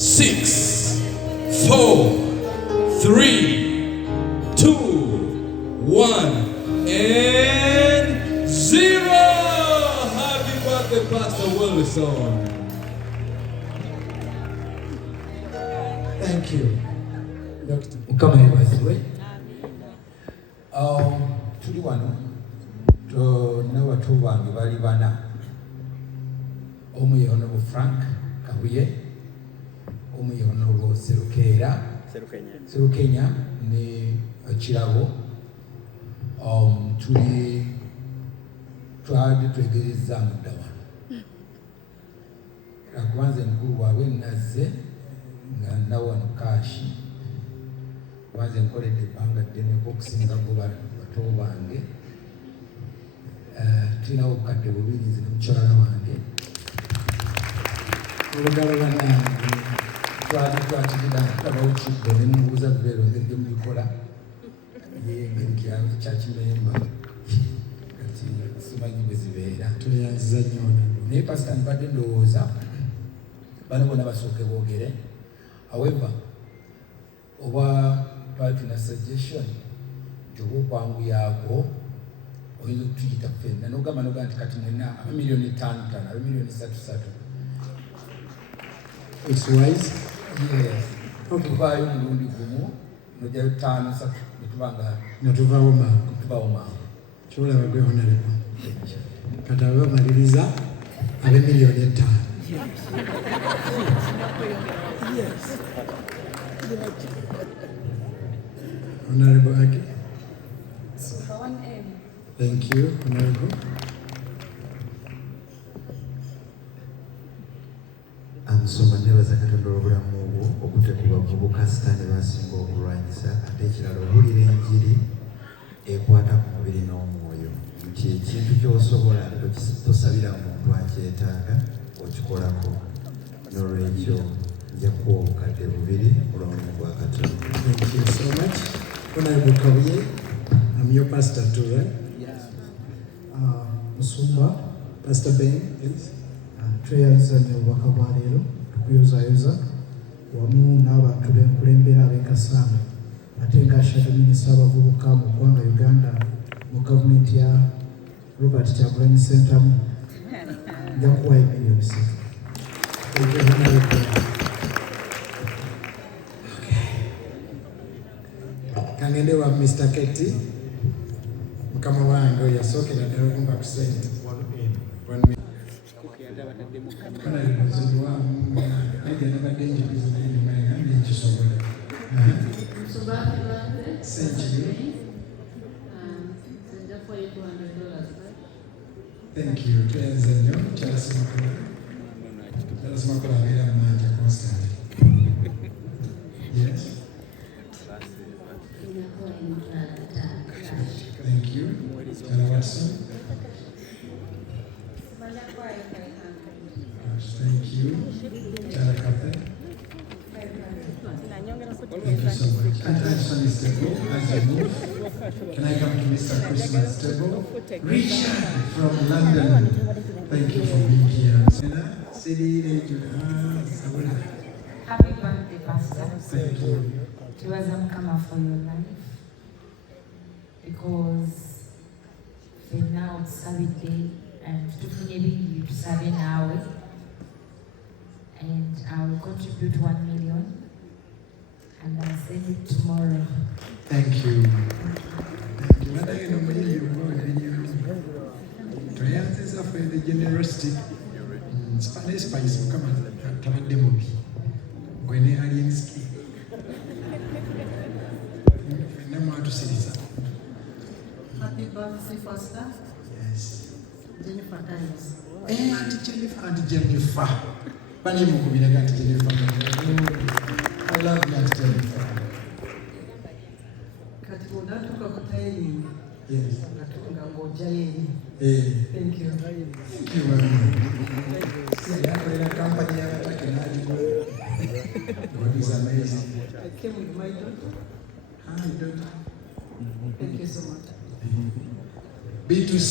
6, 4, 3, 2, 1, and 0. Happy birthday, Pastor Wilson. Thank you, Doctor. Come here, by the way. Tuli wano n'abatu bange bali bana. Omu ye Honorable Frank Kabuye, omu ye Honorable Serukenya ne Kirabo. Twali twegereza mudda wano. Akubanze mukulu waabwe nazze nga nawano kashi. Wanze nkoledde ebbanga ddene okusinga bo bato bange. Tulina obukadde bubiri nze n'omukyala wange. Olugalo bannange twatugenda tutabawo kidde ne mubuuza lubeero ngeri mubikola engeri kya kimemba kati simanyi bwe zibeera. Tweyanziza nnyo naye pasita mbadde ndowooza bano bonna basooke boogere. However, oba twalina suggestion nti oba okwanguyaako oyinza okutuyita ffenna n'ogamba nti kati mwenna $5,000 $3 It's wise? Yes. Okay. Tuvaayo omulundi gumu n'ojjayo 5 3 ne tuvaawo mangu. Kyolaba gwe Honorable. Kati abe bamaliriza $5,000,000. Yes. Honorable Aki. Thank you, Honorable. Nsoma nebaza Katonda olw'obulamu obwo okuteekebwa abavubuka sitaani basinga okulwanyisa ate ekirala owulira enjiri ekwata ku mubiri n'omwoyo nti ekintu ky'osobola tosabira muntu akyetaaga okikolako. N'olwekyo nja kuwa obukadde bubiri olw'omulimu gwa Katonda. Thank you so much. Honorable Kabuye, I'm your pastor too, right? Yes. Musumba, Pastor Ben, please. Tweyanzanya obubaka bwa leero tukuyozaayoza wamu n'abantu b'enkulembera ab'ekasanga ate nga shadow minisita abavubuka mu ggwanga Uganda mu gavumenti ya Robert Kyagulanyi Ssentamu nja kuwayo $1,000,000. Kangende wa Mr. Ketty mukama wange oyo yasookera ddala okumpa ku ssente. Thank you. Esanyu, constant. Yes. Thank you. Thank you. Thank you so much. And Anderson is table as you move. Can I come to Mr. Christmas table? Richard from London. Thank you for being here. Happy birthday, Pastor. Thank you. It wasn't come for your life because for now it's a day and to tusabe nawe, and I will contribute 1 million and I'll send it tomorrow. Thank you. Thank you. What are you doing? For the generosity. Spanish spice, come on, Tamandemobi. When they are in ski. Happy birthday, Pastor. Yes. Jennifer Times. Auntie Jennifer. I love you, Auntie Jennifer. Yes. Thank you. Thank you very much. What is amazing. I came with my daughter. Hi, daughter. Thank you so much. B2C.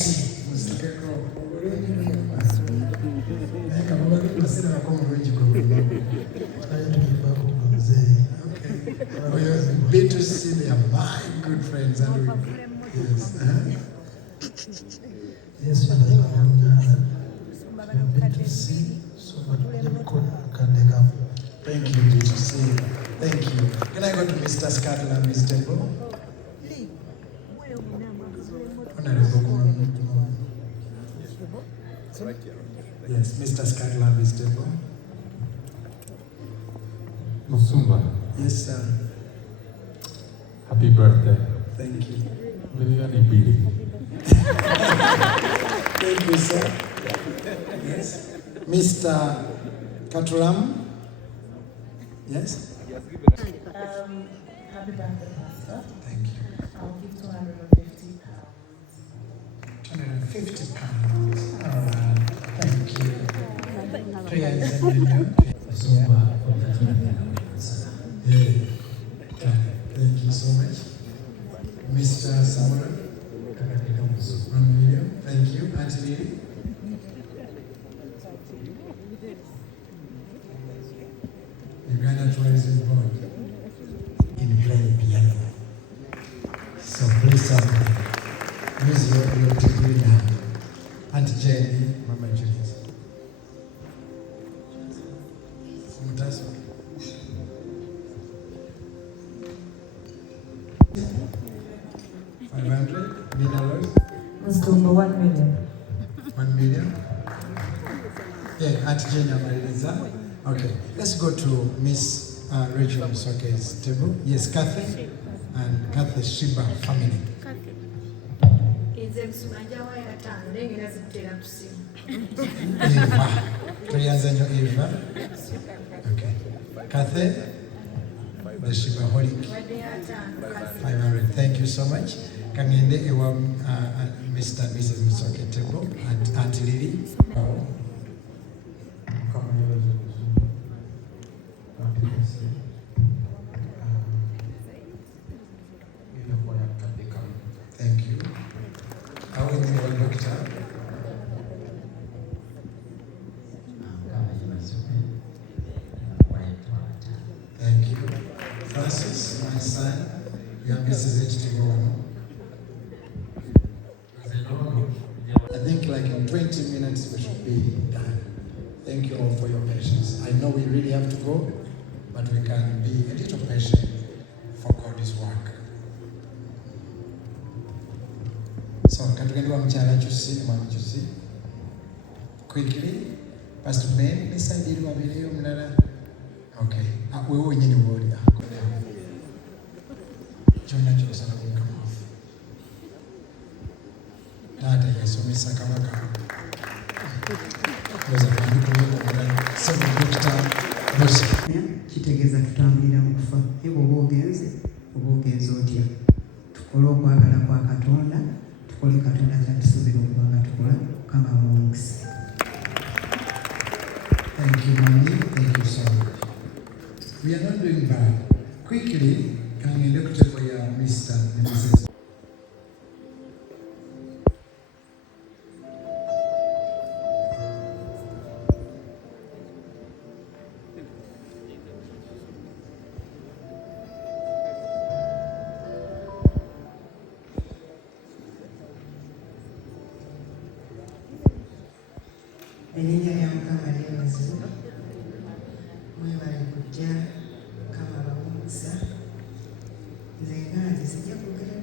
Thank you. Yes, Father, thank you, Jesus. Thank you. Can I go to Mr. Scotland, Miss Temple? Yes, Mr. Scotland, Miss Temple. Musumba. Yes, sir. Happy birthday. Thank you. Thank you, sir. Yes. Mr. Katuram. Yes. Happy birthday, Pastor. Thank you. I'll give £250. £250. All right. Thank you. Thank you so much. Mr. Samuel. 1 million. Thank you. Auntie Lily. Uganda Tourism Board in playing piano. So please use your degree now. Auntie Jenny, Mama Julius. Mutaso. $500 million. Musumba, 1 million. 1 million. Yeah, Auntie Jenny Amariliza. Okay, let's go to Miss Rachel Musoke's table. Yes, Kathy and Kathy Shiba family. Eva. Eva. Okay. Kathy, the Shibaholic. 500. Thank you so much. Kangende ewa Mr. and Mrs. Musoke table and Auntie Lily. Thank you. How are you, Doctor? Thank you. Francis, my son, you have Mrs. H. I think like in 20 minutes we should be done. Thank you all for your patience. I know we really have to go, but we can be a little patient for God's work. So, katugenda mchala chusi, mwana chusi. Quickly, Pastor Ben, nisaidiri wabili mnara. Okay. Wewe wenyewe ni wodi. Chona chusa na kama. Dada yasomesa kabaka. Kitegeeza tutambulira mu kufa naye bw'oba ogenze otya tukole okwagala kwa Katonda, tukole Katonda kyatusuubira okuba nga tukola. Mukama amwongeze. Thank you, Mami. Thank you so much. We are not doing bad. Quickly, can you look to your Mr. and Mrs. Erinnya lya Mukama lyebazibwa. Mwebale kujja Mukama abawuliza. Nze nga nze sijja kwogera